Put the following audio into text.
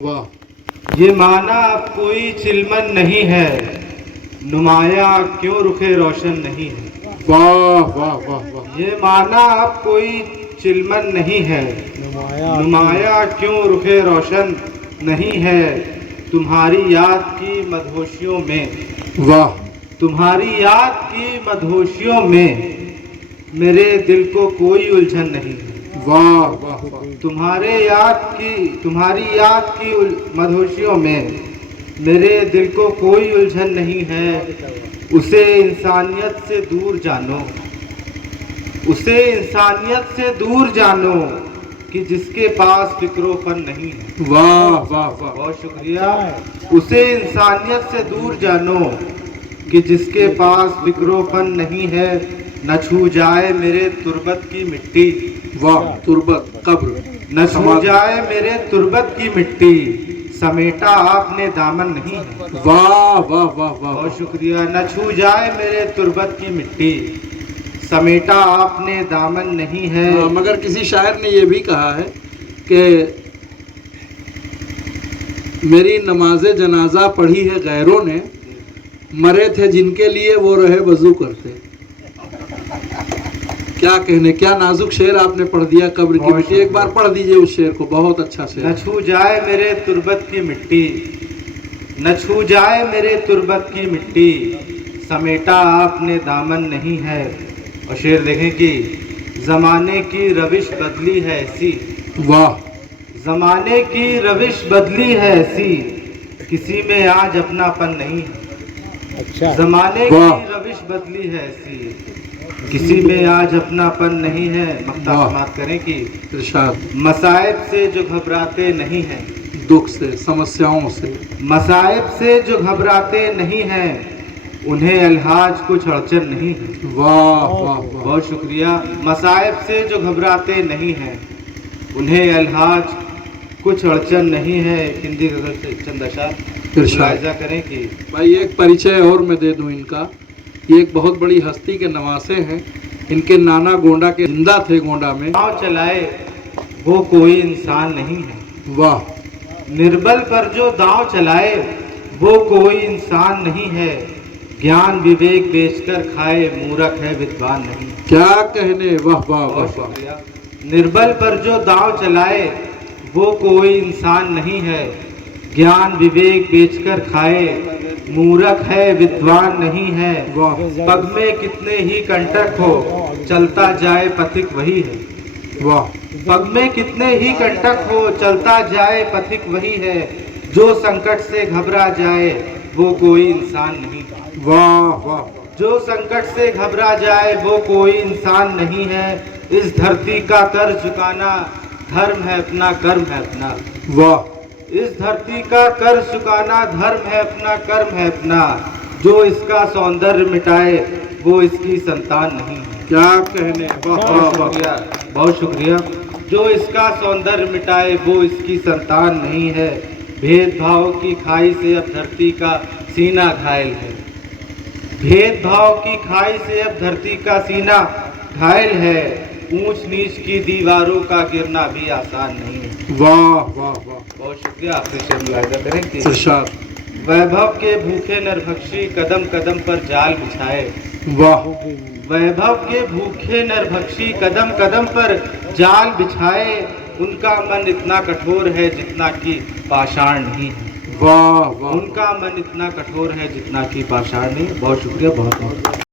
वाह। ये माना अब कोई चिलमन नहीं है, नुमाया क्यों रुखे रोशन नहीं है। वाह वाह वाह वाह। ये माना अब कोई चिलमन नहीं है, नुमाया क्यों रुखे रोशन नहीं है। तुम्हारी याद की मदहोशियों में, वाह। तुम्हारी याद की मदहोशियों में मेरे दिल को कोई उलझन नहीं है। वाह वाह वाह। तुम्हारी याद की मदहोशियों में मेरे दिल को कोई उलझन नहीं है। उसे इंसानियत से दूर जानो, उसे इंसानियत से दूर जानो कि जिसके पास फिक्रोफन नहीं है। वाह वाह वाह। बहुत शुक्रिया। उसे इंसानियत से दूर जानो कि जिसके पास फिक्रोफन नहीं है। न छू जाए मेरे तुर्बत की मिट्टी, वाह। तुर्बत कब्र, न छू जाए मेरे तुर्बत की मिट्टी, समेटा आपने दामन नहीं है। वाह वाह वाह वाह। बहुत शुक्रिया। न छू जाए मेरे तुर्बत की मिट्टी, समेटा आपने दामन नहीं है। मगर किसी शायर ने यह भी कहा है कि मेरी नमाज़े जनाजा पढ़ी है गैरों ने, मरे थे जिनके लिए वो रहे वजू करते। क्या कहने, क्या नाजुक शेर आपने पढ़ दिया, कब्र की मिट्टी। एक बार पढ़ दीजिए उस शेर को, बहुत अच्छा शेर। न छू जाए मेरे तुर्बत की मिट्टी, न छू जाए मेरे तुर्बत की मिट्टी, समेटा आपने दामन नहीं है। और शेर देखें कि ज़माने की रविश बदली है ऐसी, वाह। ज़माने की रविश बदली है ऐसी, किसी में आज अपनापन नहीं है। अच्छा। ज़माने की रविश बदली है ऐसी, किसी में आज अपनापन नहीं है। मक्ता समाप्त करें कि इरशाद। मसाइब से जो घबराते नहीं हैं, दुख से, समस्याओं से, मसाइब से जो घबराते नहीं हैं, उन्हें अलहाज कुछ अड़चन नहीं है। वाह वाह वाह। बहुत शुक्रिया। मसाइब से जो घबराते नहीं हैं, उन्हें अलहाज कुछ अड़चन नहीं है। हिंदी गजल से चंद अशार मुलाहिजा करें कि भाई एक परिचय और मैं दे दूं इनका। ये एक बहुत बड़ी हस्ती के नवासे हैं। इनके नाना गोंडा के जिंदा थे गोंडा में। दांव चलाए वो कोई इंसान नहीं है। वाह। निर्बल पर जो दांव चलाए वो कोई इंसान नहीं है। ज्ञान विवेक बेचकर खाए मूर्ख है विद्वान नहीं। क्या कहने, वाह वाह वाह वाह। निर्बल पर जो दांव चलाए वो कोई इंसान नहीं है। ज्ञान विवेक बेचकर खाए मूर्ख है विद्वान नहीं है। वाह। पग में कितने ही कंटक हो चलता जाए पथिक वही है। वाह। पग में कितने ही कंटक हो चलता जाए पथिक वही है। जो संकट से घबरा जाए वो कोई इंसान नहीं। वाह वाह। जो संकट से घबरा जाए वो कोई इंसान नहीं है। इस धरती का कर झुकाना धर्म है अपना, कर्म है अपना। वाह। इस धरती का कर चुकाना धर्म है अपना, कर्म है अपना। जो इसका सौंदर्य मिटाए वो इसकी संतान नहीं है। क्या कहने, वाह वाह वाह। बहुत शुक्रिया। जो इसका सौंदर्य मिटाए वो इसकी संतान नहीं है। भेदभाव की खाई से अब धरती का सीना घायल है। भेदभाव की खाई से अब धरती का सीना घायल है। ऊंच नीच की दीवारों का गिरना भी आसान नहीं है। वाह वाह वाह। बहुत शुक्रिया। आपसे शेर मुलाहिजा करें कि इरशाद। वैभव के भूखे नरभक्षी कदम कदम पर जाल बिछाए। वाह। वैभव के भूखे नरभक्षी कदम कदम पर जाल बिछाए। उनका मन इतना कठोर है जितना कि पाषाण नहीं है। वाह वाह। उनका मन इतना कठोर है जितना कि पाषाण नहीं। बहुत शुक्रिया। बहुत बहुत